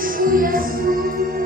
Річку ясну.